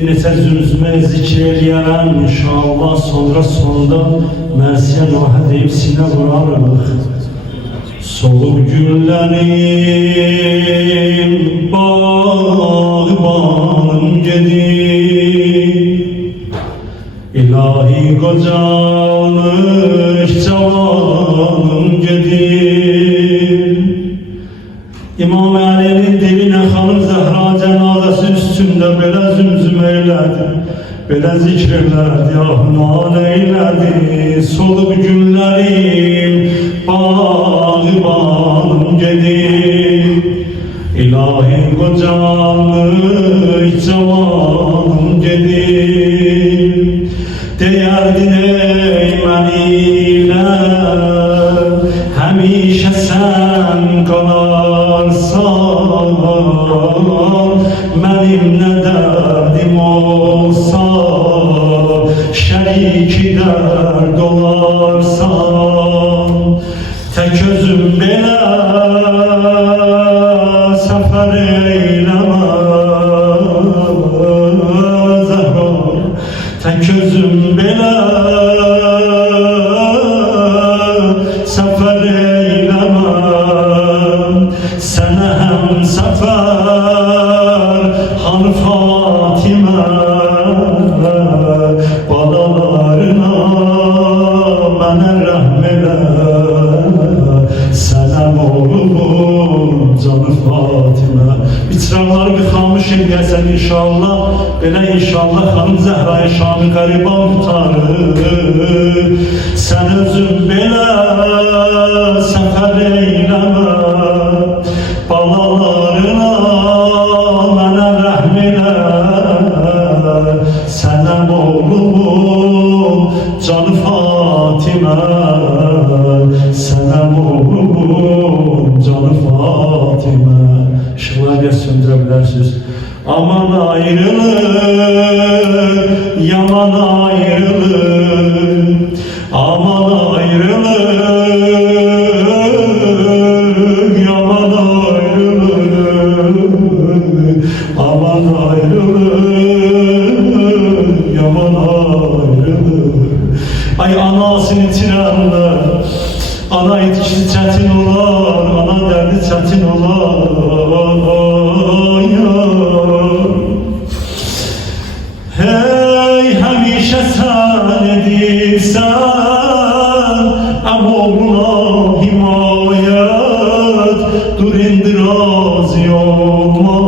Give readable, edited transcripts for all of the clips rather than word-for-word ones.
bir neçə zümzümə zikr eləyərəm inşallah, sonra sonda mərsiyə nahə deyib sinə vurarıq. Solub güllərim bağbanım gedir, İlahi qocalmış cavanım gedir. İmam Əli'nin dilinə xanım Zəhra cənazəsi üstündə belə zümzüm eylədi, belə zikr elədi, ahman eylədi. Solub günlərim bağbanım gedir, İlahi qocalmış cavanım gedir. Deyərdin ey mənimlə həmişə sən qalarsan, mənim nə dərdim olsa şəriki dərd olarsan. Tək özüm belə səfər eyləmə Zəhra, tək özüm belə səfər eyləmə, sənə həm səfər hanı Fatimə, balalarına mənə rəhm elə, sənəm oğlum canı Fatimə. İçraqları bir xamış edəyəsən inşallah, belə inşallah xanım Zəhraya şanı qəriban tutarır. Sən özün belə səfər eyləmə, balalarına mənə rəhm elə, sənəm oğlum canı Fatimə, sənəm oğlum canı Fatimə. İşıqlar ya söndürə bilərsiniz. Aman ayrılır, yaman ayrılır, aman ayrılır, yaman ayrılır, aman ayrılır, yaman ayrılır. Ay anasını itirenler, ana etkisi çətin olar, ana dərdi çətin olar. Hey, həmişə sən edirsən əmoğluna himayət, dur indi razı olma,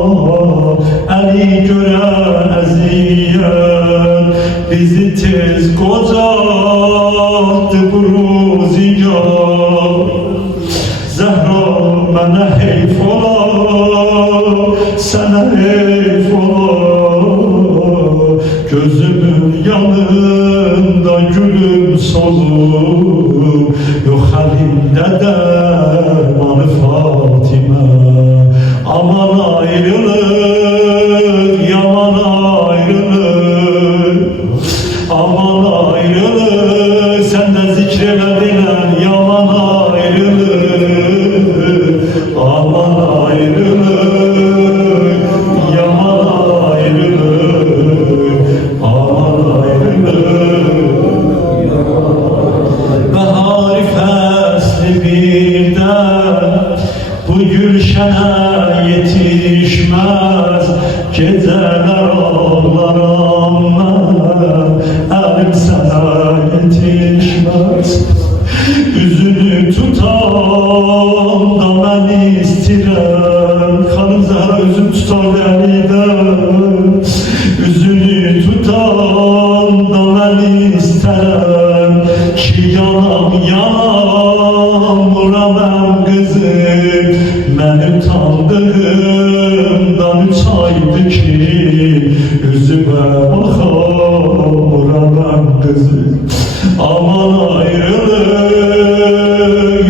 əli görə əziyyət, bizi tez qocaltdı bu ruzigar. Zəhra mənə heyf olar, sənə heyf olar, gözümün yanında gülüm solur, yox əlimdə dərmanı Fatimə. Aman ayrılır, yaman ayrılır, aman ayrılır, sən də zikr elədinən yaman ayrılır, aman ayrılır, yaman ayrılır, aman ayrılır. Bahar fəsli birdən bu gülşənə yetişməz, gecələr ağlaram mən, əlim sənə yetişməz. Üzünü tutan da mən istirəm, xanım Zəhra üzüm tutar əlidən, üzünü tutan da mən istərəm ki yanam yanam vuramam qızım, mənim utandığımdan 3 aydı ki üzümə baxam vuramam qızım. Aman ayrılır,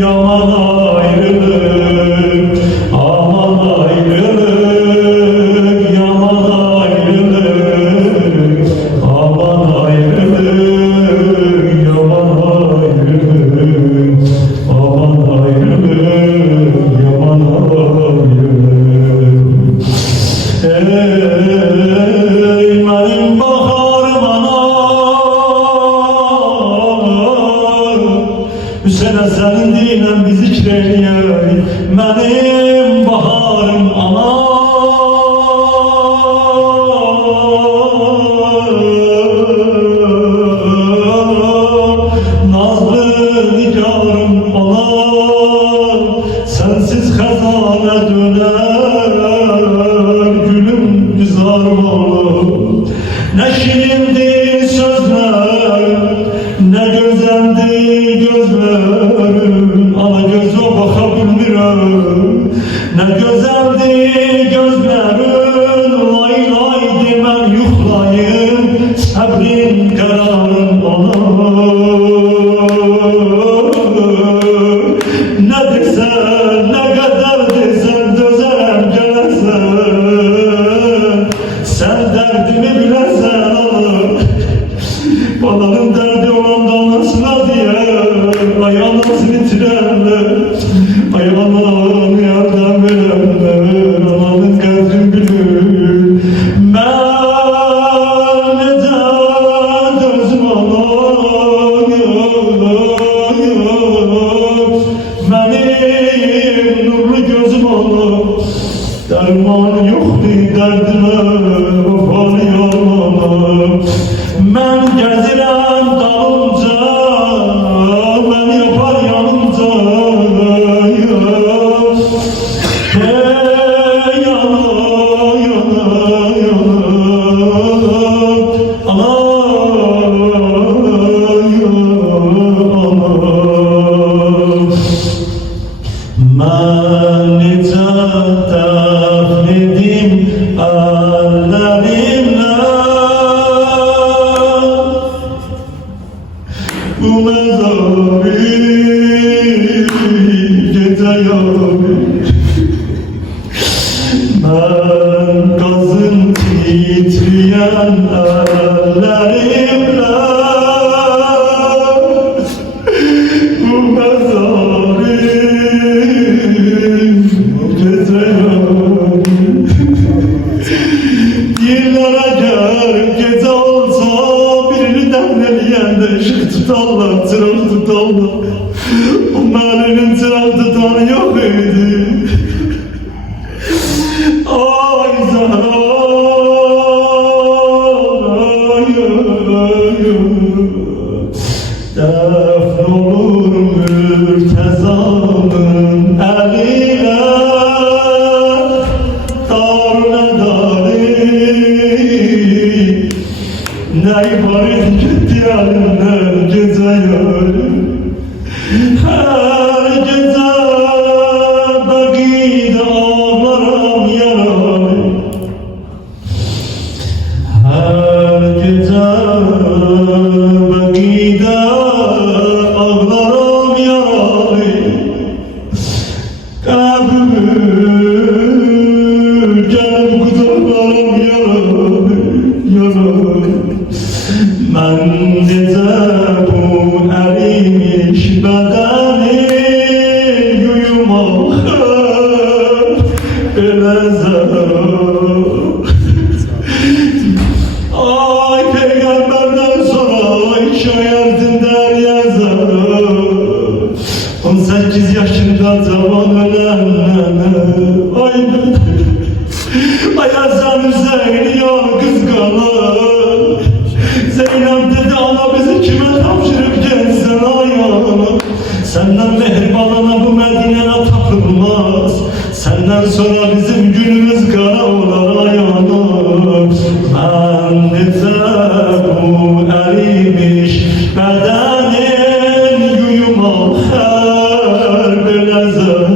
yaman ayrılır, aman ayrılır, yaman ayrılır, aman ayrılır, yaman ayrılır, aman ayrılır, yaman ayrılır. Ey mənim benim baharım ana. Nazlı nigarım ana, sensiz hazane döner, gülüm güzar olur. Ne şirindi sözler, ne güzeldi gözlerin, ana göze bakabilmirəm. Ne güzeldi gözlerin, lay lay demen yuxlayım, sabrin kararın ana. Ne desen, ne kadar desen, dözerem gelesen, sen derdimi bilesen ana. Balanın derdi olan da anasına diye, ay anasını tirenler, ay anam yardım edenler, ananın kadrin bilir. Ben neden gözüm alan, benim nurlu gözüm alan, derman yoktu derdime, vefalı yalana. Ben gezirem dalınca, ben yapar yanınca. Hey yana yana yana, ana ana. Ben nice defnedim ellerimle, bu mezarı gece yâri. Ben gazın titreyen ellerimle, bu mezarı gece yâri. Yerlere gel gece olsa, birini demleyen de ışık tutarlar, çırak tutarlar. O merinin çırak tutanı yok idi. Ay Zahra, defn olur mürtezanın eline, dar ne dari, ne ibaret gitti elimden gece yarı. Her gece bakide ağlarım yaralı, her gece bakide ağlarım yaralı. Kalbimi gelip kucaklarım yaralı, yaralı. Ben gece bu erimiş bedeni yuyumak belezem. Ay peygamberden sonra şairdim der yazar. 18 yaşında zaman ölenler, ay Hasan Hüseyin ya kızgalı. Zeynep dedi ana bizi kime tapşırıp gelsen ayağına. Senden mehribanına bu Medine'ne tapılmaz. Senden sonra bizim günümüz kara olar ayağına. Ben nice bu erimiş bedenin yuyumak her belezem.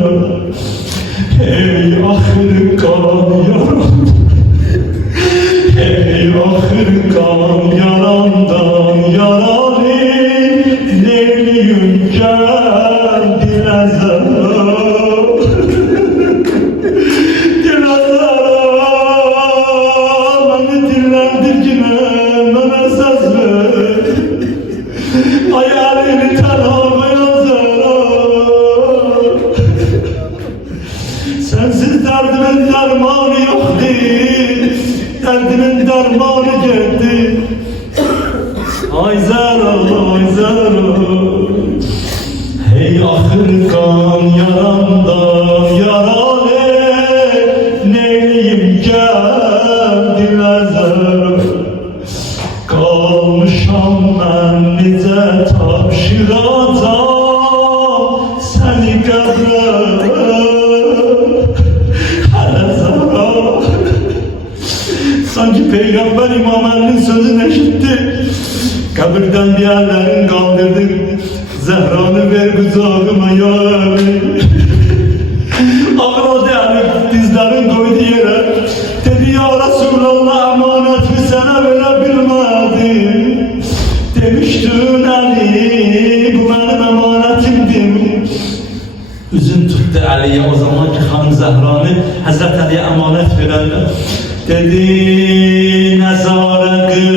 Hey ahir kan yaram, hey ahir kan yaramdan yaralı, neyliyim gel dilezem. Dilezem, beni dillendirgine, bana söz ver. Hayalini tenhama yazar. Sensiz derdimin dermanı yoktu, derdimin dermanı geldi. Ay zara, hey ahır kan yaram canımdan yaralı, neyleyim geldiler. Kalmışam ben nice tapşıracağım seni qəbrə, hələ zara. Sanki Peygamber İmam Ali'nin sözünü eşitti. Kabirden bir yerlerin kaldırdık. Zehra'nı ver kucağıma ya Ali. Ağladı Ali, dizlerin koydu yere. Dedi ya Resulallah, emanetimi sana verebilmedim. Demiştin Ali, bu benim emanetimdir. Üzün tuttu Ali'ye, o zamanki Hanım Zehra'nı Hazreti Ali'ye emanet verenler. Dedi nezare kıl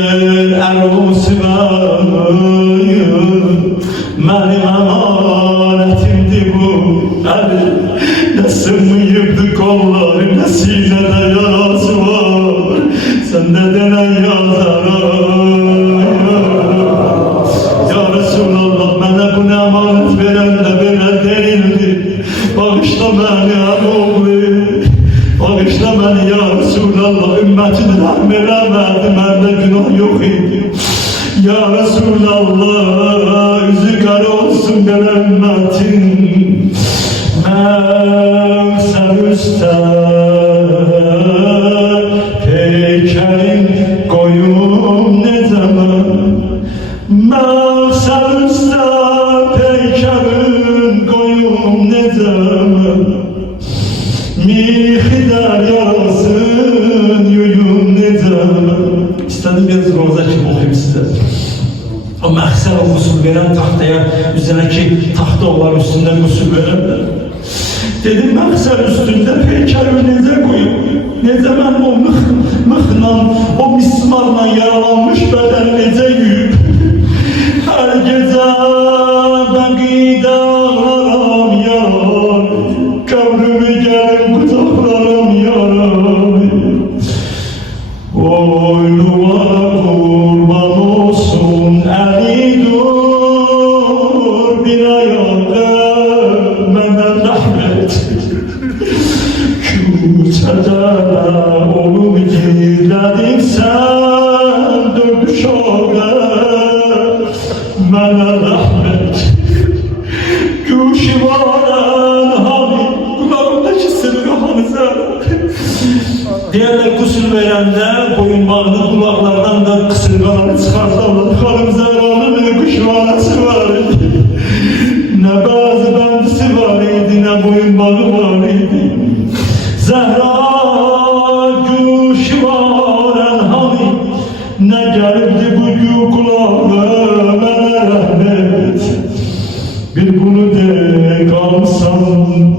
erusi benim emanetimdi bu Ali. Ne sığmıyıptı kolları, ne sinede yarası var. Sen de denen yazara. Ya Resulallah, bana bu emanet veren de böyle değildi. Bağışla beni oğlu, bağışla beni ya Resulallah. Ümmetini rahmet edemedim, bende günah yok idi. Ya Resulallah, yüzü kara olsun bana ümmetin. Mevser üstte heykelin koyum ne zaman. Mevser üstte heykelin koyum ne zaman. Mihder yarasın yuyum ne zaman. İstedim biraz roza için okuyayım size. O məhsər o qüsul verən taxtaya, üzərindəki taxta onlar üstündə qüsul verərlər. Dedim, məhsər üstündə peykəri necə qoyub, necə mən o mıxla, o mismarla yaralanmış bədəni necə yuyub. Hər gecə bəqidə ağlaram yar, qəbrimi gəlin qucaqlaram yar. Boynuma qurban olsun Ali, dur bir ayağda mənə rəhmət. Küçədə onu gizlədim sən dörd uşağı, mənə rəhmət. Güşivarən hani, kulağımdaki sırrı hanıza. Diğerler kusur verende boyun bağlı kulaklardan da kısırgaları çıkartarlar. Hanım Zehra'nın ne kuşvanası var idi, ne bazı bendisi var idi, ne boyun bağı var idi. Zehra kuşvaren hani, ne gelipti bu kulağına bana rahmet. Bir bunu de kalsam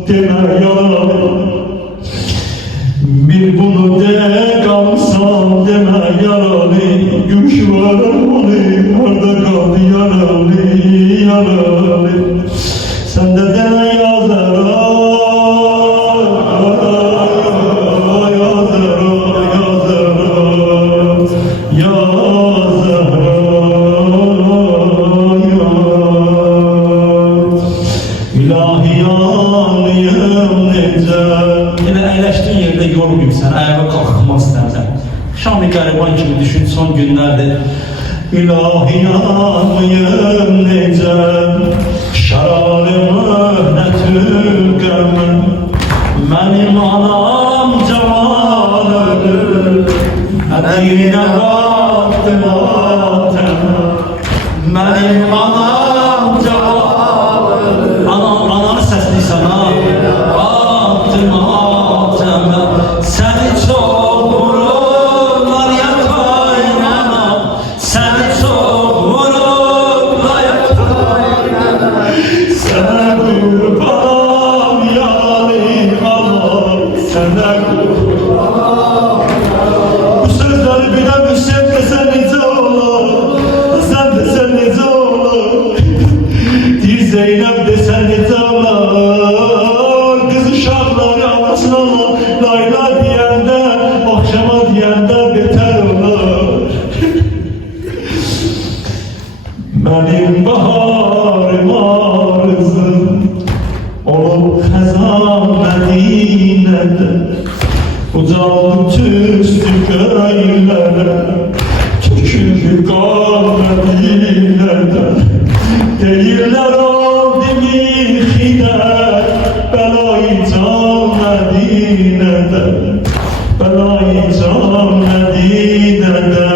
deme yalan. Bir bunu de kalsam deme yaralı. Gülşüvarım onu orada kaldı yaralı, yaralı. Sen de deme yazara, yazara, yazara, yazara, İlahi yanıyım nece. Yine əyləşdiyin yerdə yormayayım səni, ayağa qalxmaq istərsən. Şam-ı qəriban kimi düşün, son günlərdə. İlahi yanıyım necə, şərarı möhnətül qəmim. Mənim anam cavan ölür, Mədinə vaxtım atəm. Mənim anam cavan ölür. Ananı səsliysən ha, vaxtım atəm. Səni çox vururlar yatayın anam, səni çox vururlar yatayın anam. Sənə qurbanam yaralı anam, sənə qurbanam. Bu sözləri biləmişəm də sən necə olur, sən də sən necə olur. Deyir Zeynəb də sən necə olur, qız uşaqları anasına layla deyəndə, akşama deyəndə betər olur. Mənim baharım arzım olub xəzan. Medine'de Ucaldı tüstü köylere Tükürdü kan Medine'de Değiller oldu mihide Belayı can Medine'de Belayı can Medine'de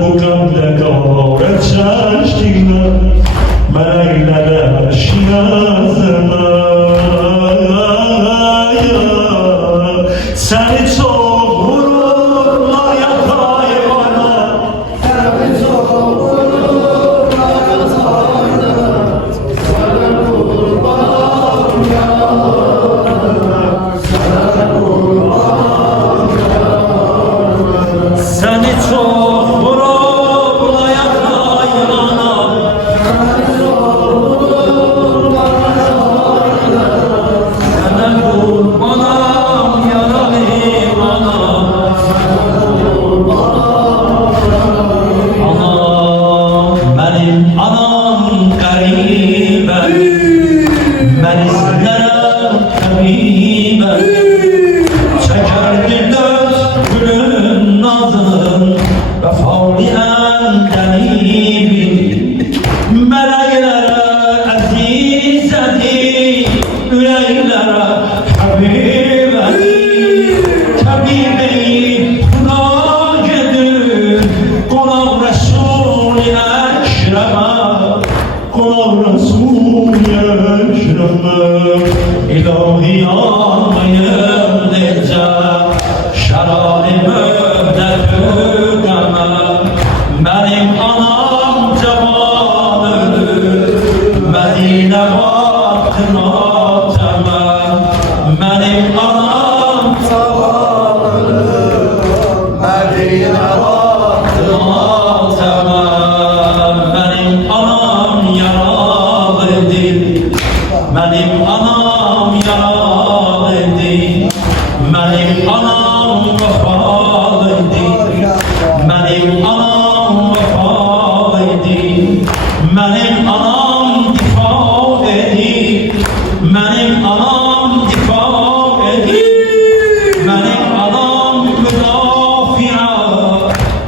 Bu gamle gâret çeştiğine Meleklere şinazına Seni çok vururlar yatay bana Seni çok vururlar yatay bana Seni kurbanım yaralar Seni kurbanım yaralar Seni çok vururlar yatay bana Seni çok vururlar yatay bana Seni kurbanım Anam garibe Ben izlerim tabibe Çekerdi dört gülün nazın Vefalı endelibi Meleklere azizedi Üleylere habibedi Tabibeyi Huda gedir Konav Resul-i Ekrem'e Konav Resul-i Ekrem'e İlahi anlayım nece Şerari mühdet ödeme Benim anam cemal ölür Medine vakına temel Benim anam cemal ölür Medine vakına temel Benim anam yaralıydı Benim anam yaralıydı Benim anam vefalıydı Benim anam vefalıydı Benim anam difa edir Benim anam difa edir Benim anam müdafia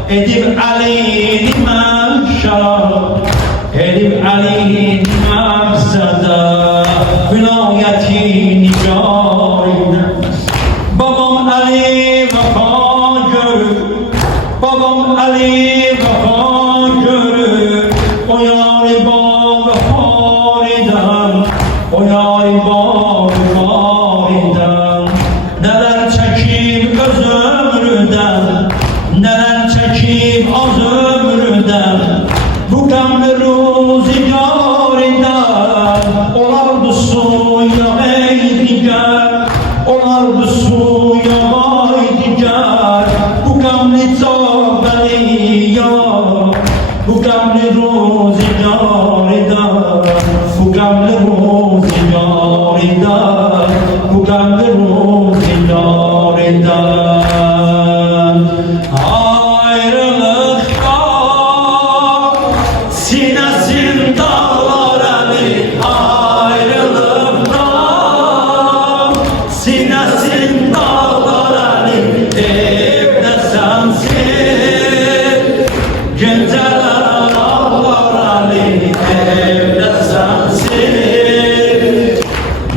edip aleyhine menşara edip aleyhine mefsede vilayeti nicarine Babam Ali vefa görür Babam Ali vefa görür O yâri bağ vefariden O yâri bağ vefariden Neler çekip öz ömrüden Neler çekip az ömrüden Bu gamlı ruzigarından Olardı suya ey diger Olardı suya vay diger Bu gamlı tabeli ya Bu gamlı ruzigarından Bu gamlı ruzigarından Bu gamlı ruzigarından Ayrılıkta sinesin dağlar eli Ayrılıkta sinesin dağlar eli Evde sensin geceler ağlar eli Evde sensin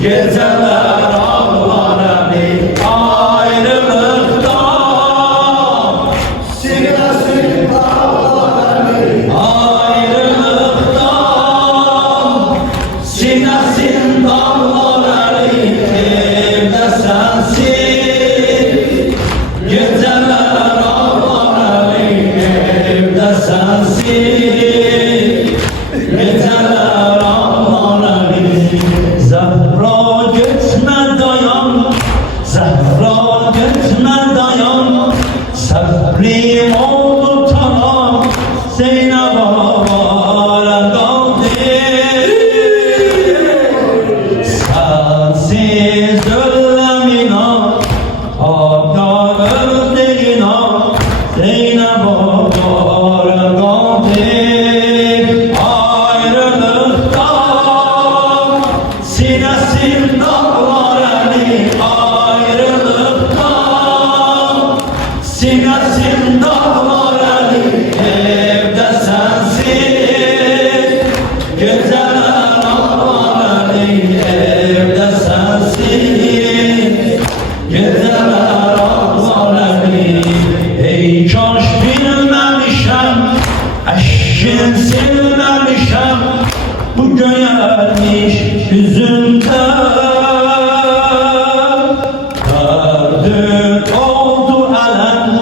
geceler ağlar eli Ayrılıkta sinesin dağlar eli Ayrılıkta sinesin dağlar eli Evde sensin yüzünde dert oldu elem,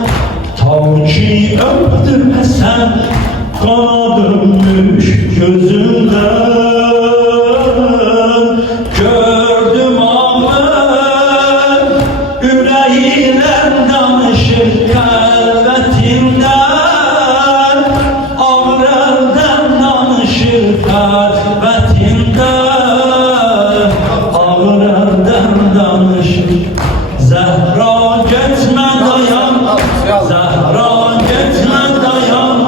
ta ki öptürmesen kanadımmış gözümde. Gördüm ağır yüreğiyle danışır kalbetimden, ağır elden danışır kalbetimden, ağır elden danışır. Zehra gitme dayan, Zehra gitme dayan,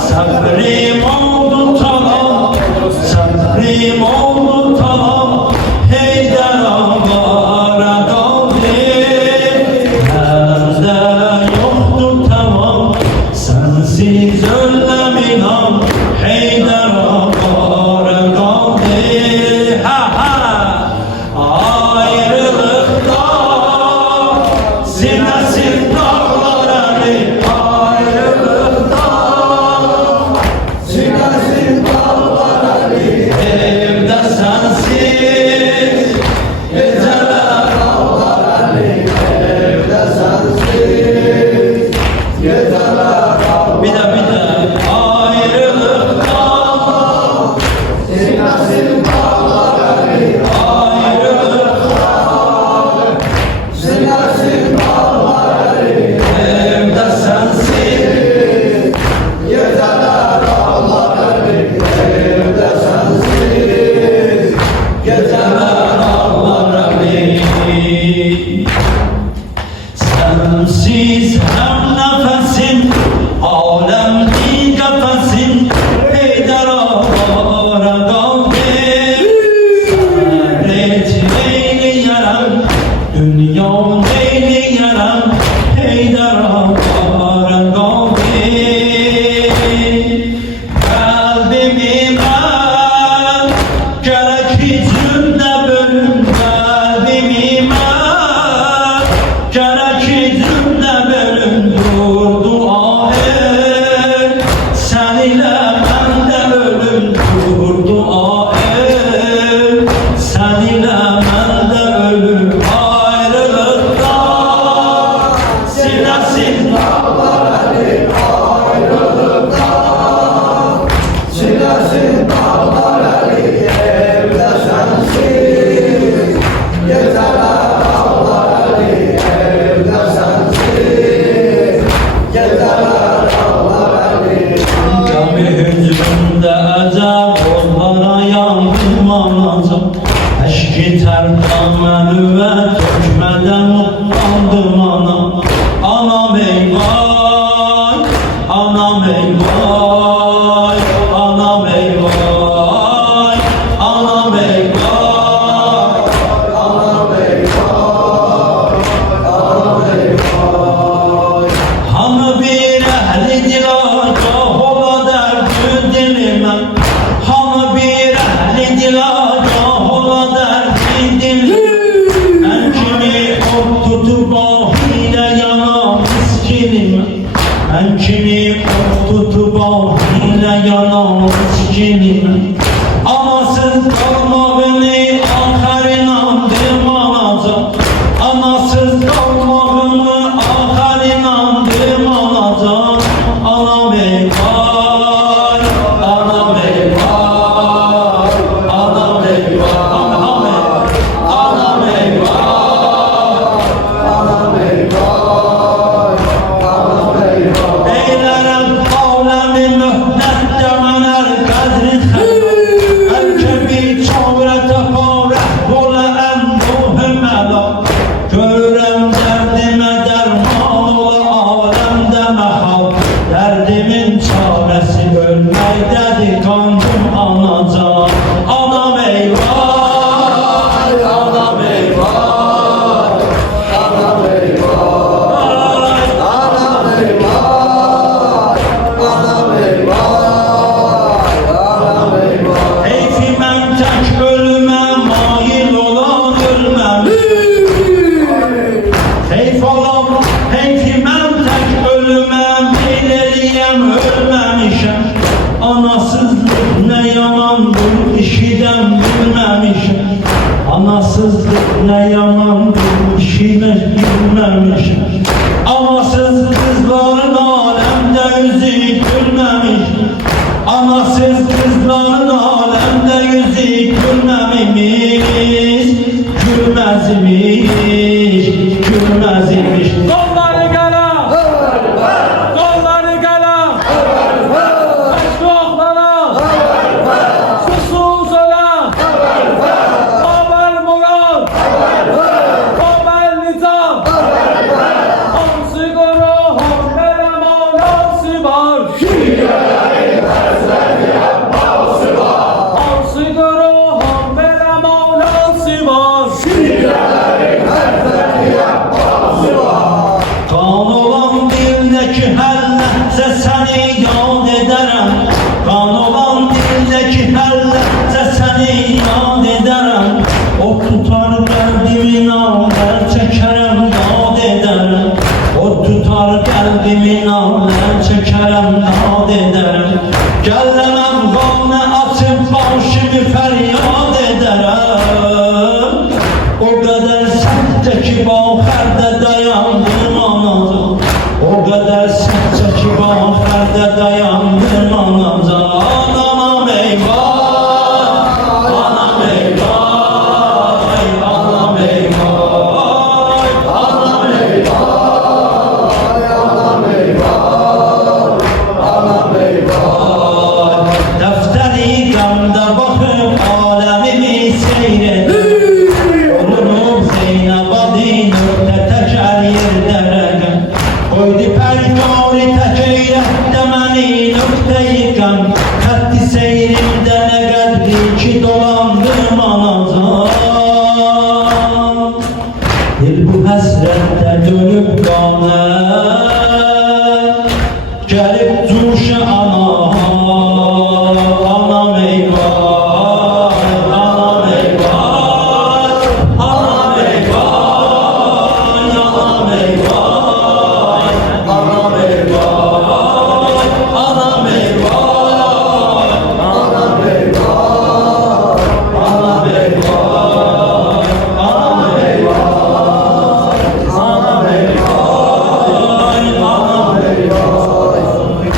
sabrim oldu tamam, sabrim oldu tamam. Heydar ağara kaldı, bende yoktu tamam, sensiz ölmem inan. Heydar ağara kaldı, ha ha. Ayrılıkta sinesin dağları, ayrılıkta sinesin dağları. Evde sensiz geceler dağları, evde sensiz geceler dağları. Bir de ayrılıkta sinesin dağları, ayrılıkta sinesin dağları. Evde sensiz geceler dağları, evde sensiz geceler dağları. Sensiz hem nefesim, alemdi kafesim. Heydar ağara kaldı, sabret eyleyerem, dünya eyleyerem. Heydar ağara kaldı, kalbimi ben gerek hicrimde bölüm, kalbimi ben gerek hicrimde bölüm. Durdu ahir, sen ile ben de ölüm. Durdu ahir, sen ile ben de ölüm. Ayrılıkta sinesin dağları, ayrılıkta sinesin dağları. Evde sensiz geceler dağları, evde sensiz geceler dağları. Cami hücrümde ecel kollara yandım anacağım. Eşki terkan menüve dökmeden utlandım anam. Anam eyvay, anam eyvay, anam eyvay, anam eyvay, anam eyvay, anam eyvay. Hamı bir ehli dilagah ola derdi dilime, hamı bir ehli dilagah ola derdi dilime. En kimi ok tutup ahiyle yana miskinime, en kimi ok tutup ahiyle yana miskinime. Anasız kalmağını ahir inandım anacağım, anasız kalmağını ahir inandım anacağım. Anam eyvay, anam eyvay, anam eyvay, anam eyvay, anam eyvay, anam eyvay. Eylerem alemi mühnet demeler kadri şeyler bilmemiş. Anasız kızların alemde yüzü gülmemiş. Anasız kızların alemde yüzü gülmemiş. Gülmez imiş, gülmez imiş. Kolları qara, kolları qara, əşraqlara, susuz ölə, Babel Murad, Babel Nizam, hamısı qara, hamıram anası var. Hamısı qara, hamıram anası var. Kan olan dildeki her lehze seni yad ederim. Kan olan dildeki her lehze seni yad ederim. O tutar kalbimin ağlar çekerim yad ederim. O tutar kalbimin ağlar çekerim yad ederim. Gellemem gavne açıp başımı feryat ederim. O kadar sertçe ki baherde dayandım anacığım. O kadar sertçe ki baherde dayandım anacığım. Anam eyvah, anam eyvah, anam eyvah, anam eyvah, anam eyvah. Defteri gamda bakıp alemimi seyredin. Olurum Zeynabadi nöqtə təkər yerdərəgəm. Qoydu pərgari təkeyrətdə məni nöqtə yıqam. Xətti seyrimdə nə qədri ki dolandım anacam. Dil bu həsrətdə dönüb qanə, gəlib cuşa ana. Anam eyvah, anam eyvah, anam eyvah, anam eyvah, anam eyvah, anam eyvah, anam eyvah, anam eyvah, anam eyvah, anam eyvah, anam eyvah.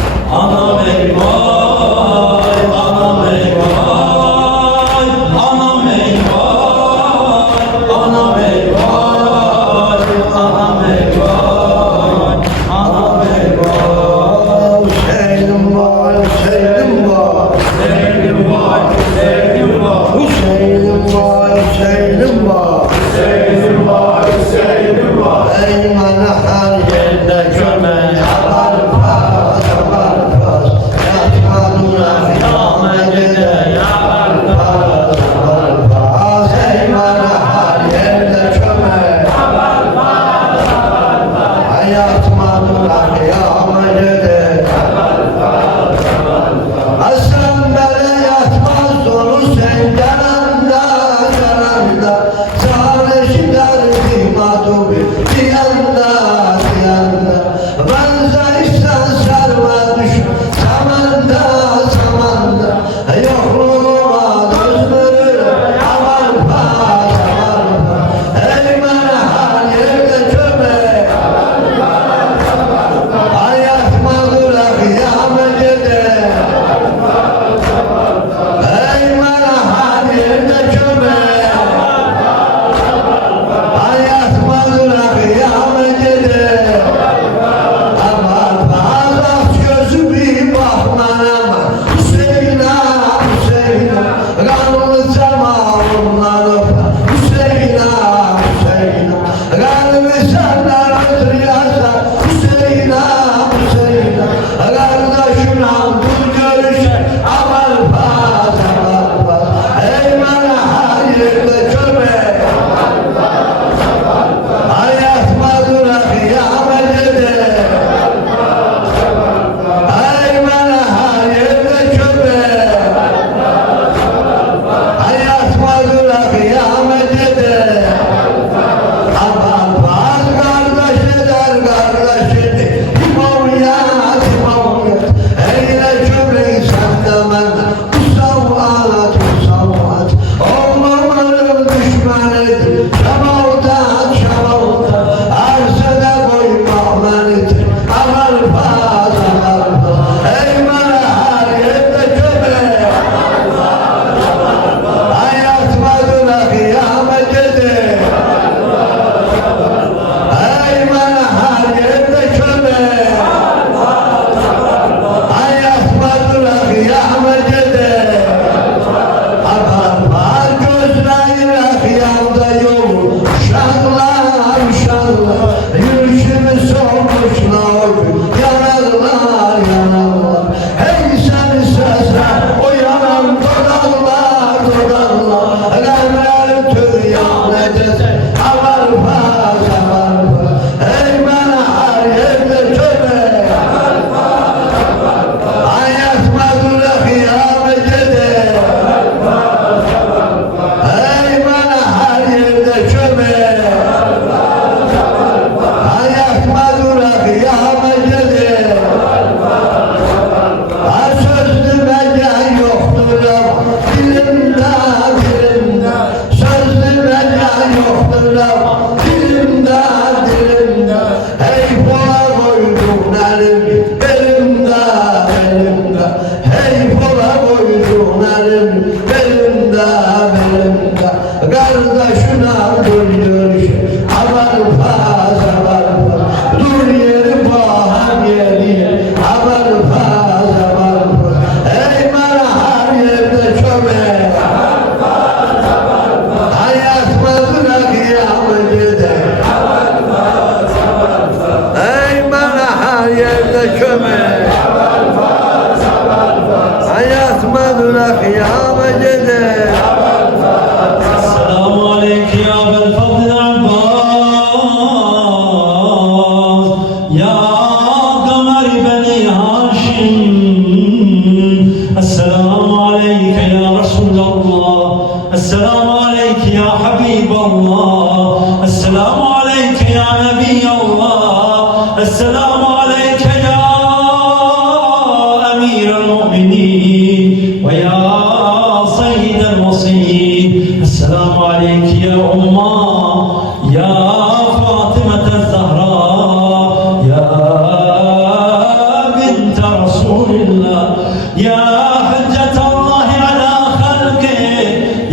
ya Nebiyallah. Esselamu aleyke ya Emirel Mu'minin ve ya Seyyidel Vasiyyin. Esselamu aleyke ya Umma ya Fatıme Zahra ya bint Resulillah ya Hüccetallahi ala halki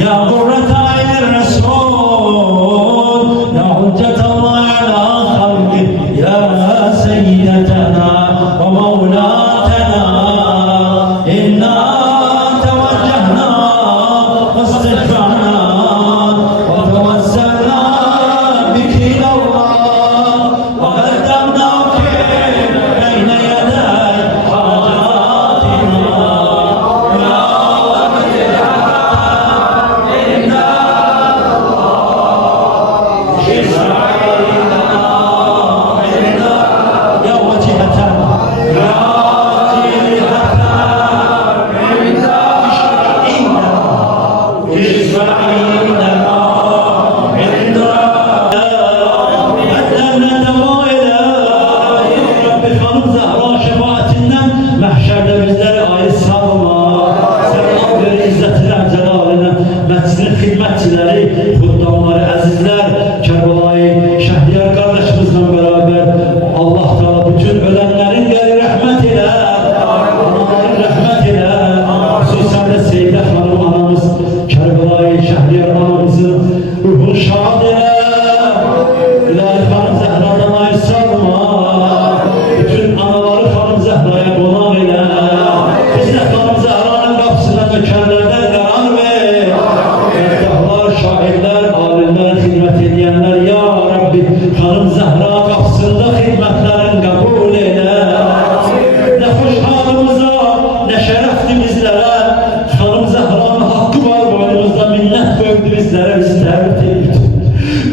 ya Kurrete Aynir Resul ya Hüccetallahi ala halki ya Seyyidetena ve Mevlatena inna tevecehna ve istişfa'na ve tevesselna biki ilallah ve qaddamnaki beyne yeday hacatina ya veciheten ya mahşerde bizleri ayrı sağla. Sen Allah'ın izzetine, celaline, meclisin hizmetçileri, huttamları, azizler, Kerbela'yı, Şehriyar kardeşimizle beraber Allah Teala bütün ölenlerin geri rahmet ile, anaların rahmet ile, hususen de Seyyide Hanım anamız, Kerbela'yı, Şehriyar anamızın ruhunu şad ile, İlahi Hanım Zehra'dan ayrı sağla. Bütün anaları Hanım Zehra'ya konak ile, biz de Hanım Zehra'nın kapısına nökerlerden karar ver. Fettahlar, şahitler, alimler, hizmet edenler, ya Rabbi Hanım Zehra kapısında hizmetlerin kabul eyle. Ne hoş halımıza, ne şerefli bizlere, Hanım Zehra'nın hakkı var boynumuzda, minnet koydu bizlere, biz davet edildi.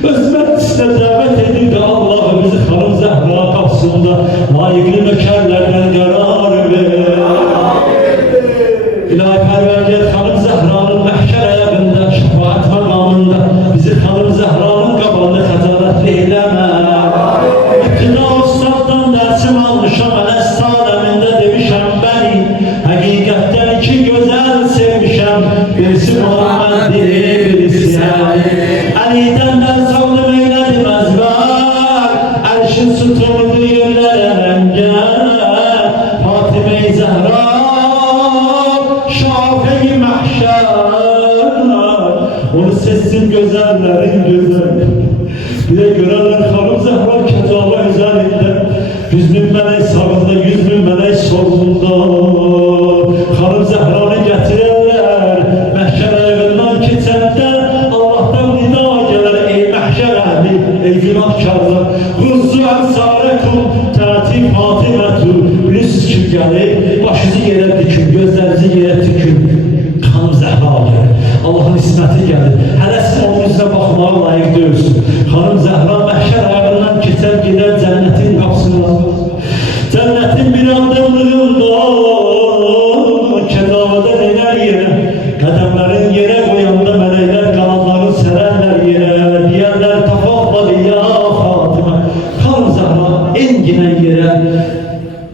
Öz meclisine davet edildi Allah'ı bizi Hanım Zehra kapısında layıklı nökerlerden karar ver. İlahi Perverger Hanım Zehra'nın mahşer ayağında, şefaat makamında bizi Hanım Zehra'nın kabağını hazaretli eyleme. İptida ustaddan dersim almışam, Enes aleminde demişem beni. Hakikatten iki güzel sevmişem, birisi Muhammed, birisi Ali. Ali'den ders aldım eyledim ezber, Erşin sütunudu yerlere rengel. Fatime-i Zehra Şafi-i mahşer, onu sessin güzellerin güzel. Bir de görenler Hanım Zehra Kezalı üzerinde, 100 bin meleği sağında, 100 bin meleği solunda. Hanım Zehra'nı getirirler, mahşer ayağından keçende Allah'tan nida gelir, ey mahşer ehli, ey günahkarlar. Huzzu emsarekum, ta'ti Fatimetu. Bilirsiniz kim gelir, başınızı yere dikün, gözlerinizi yere tükün. Hanım Zehra gelir, Allah'ın ismeti gelir. Hələ siz onun üzrə baxmağa layık deyilsin. Hanım Zehra mahşer ayağından keçer gider cennetin kapısına. Cennetin bir adımlığında kedavada neler yere, kademlerin yere koyanda melekler kanatların sererler yere, diyenler tafakları ya Fatıma. Hanım Zehra engine yere,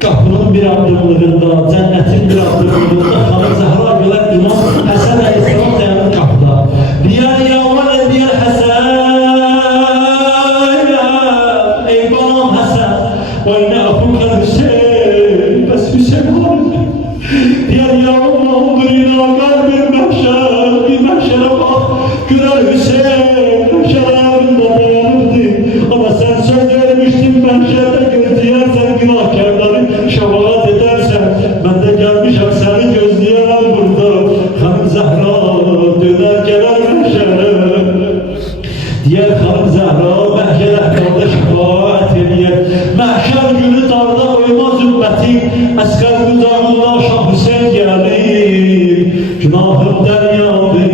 kapının bir adımlığında, cennetin bir adımlığında Hanım Zehra göler İmam Hasan Aleyhisselam dayanır kapıda. Diğer yavrular diğer Hasan, ey babam Hasan, oyna afukan Hüseyin, bes Hüseyin var. Diğer yavrum olur inakar bir mahşere bak, görer Hüseyin, mahşer ayağında dayanırdı. Ama sen söz vermiştin mahşerde gözleyersen günahkarları şefaat edersen, ben de gelmişim seni gözleyemem burada. Hanım Zehra döner gelir mahşere. Diğer Hanım Zehra mahşer ehkamda şefaat ediyor. Mahşer günü darda koymaz ümmetin, esker güzarında Şah Hüseyin gelir. Günahım deryadır.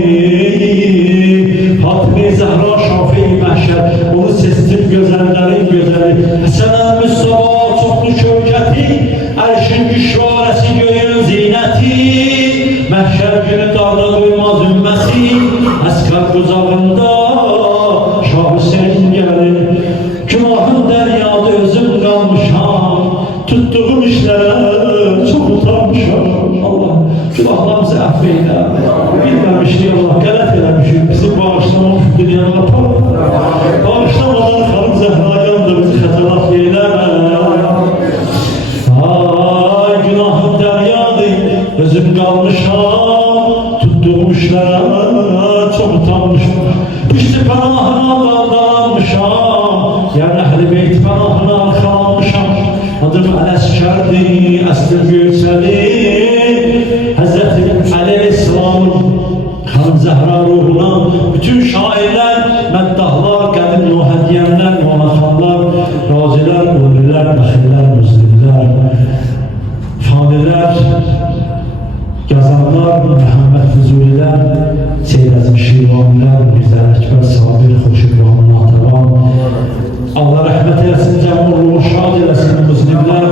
Fatime-i Zehra Şafi-i mahşer, onu sestir güzellerin güzeli. Hasan el-Mustafa çoklu şövketi, erşin güşvaresi göğün ziyneti. Mahşer günü darda koymaz ümmeti, esker güzarında Şah Hüseyin gelir. Günah deryada özüm kalmışam, tuttuğum işlere çok utanmışam. Allah günahlarımızı affeyle. Bilmemiştik Allah, galet eləmişik, bizi bağışlamamış dünyada yapar. Bağışlamadan Xanım Zehra'ya da bizi xətalat eyleme. Ay günahım deryadı, özüm kalmışam, tuttuğum işlere çok utanmışam. İşte panahına bağlanmışam, yani Əhl-i Beyt panahına arxalanmışam. Adım Ələskərdi, əslim göçəli, Həzrəti Aleyhisselam'ın Xanım Zəhra ruhuna bütün şairler, məddahlar, qədim nuhədiyənlər, nuhaxanlar, razilər, ulilər, bəxillər, müzlimlər, fadilər, yazanlar, Məhəmməd Füzulilər, Seyyid Əzim Şirvanilər, Mirzə Əkbər Sabir, Xoşibran, Natavan, Allah rəhmət eləsin, cəmur ruhu şad eləsin, müzlimlər,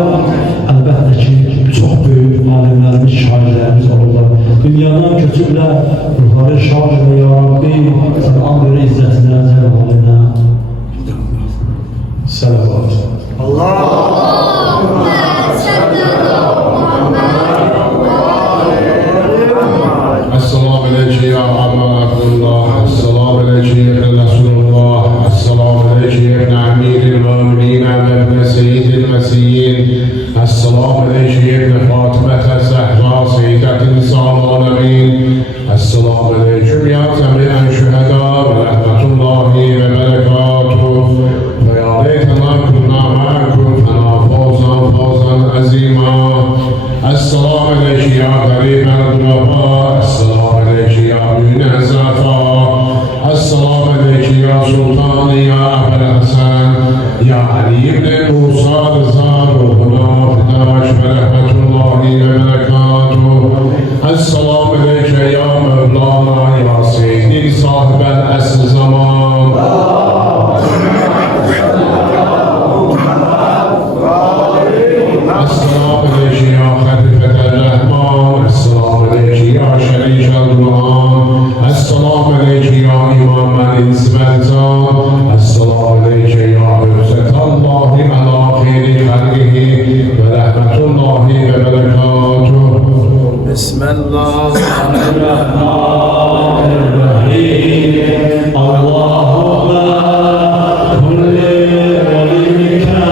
əlbəttə ki, çox böyük alimlərimiz, şairlərimiz olurlar. Dünyadan köçüblər, ruhları şad elə, ya Rabbi, sən an verə izzətinə, cəlalinə. Sələvat. Esselamu aleyke ya Aman Abdullah, Esselamu aleyke ya Resulullah, Esselamu aleyke ya Amiril Müminine ve ibn Seyyidil Mesiyyin, Esselamu aleyke ya Fatıma Zehra, Seyyidet-i Nisa'l Alemin, Esselamu aleyke ya Cemi'en Şüheda ve rahmetullahi ve berekatuhu, ve ya leytena kunna ma'akum fena fawzan azima. Esselamu aleyke ya garibel duraba, Esselamu aleyke ya mü'ne zafa, Esselamu aleyke ya sultan ya Ebel Hasan, ya Ali ibn Musa Rıza ruhuna fidaş ve rahmetullahi ve berekatuhu. Esselamu aleyke ya Mevlana ya Seyyidi sahibel esr zaman. Esselamu aleyke ya Halifetel Rahman, Esselamu aleyke ya Şerikel Duhan, Esselamu aleyke ya İmam-ül İns vel Can, Esselamu aleyke ya Hüzzetallahi ala khayri halqihi ve rahmetullahi ve berekatuhu. Bismillahirrahmanirrahim. Allahümme kulli velike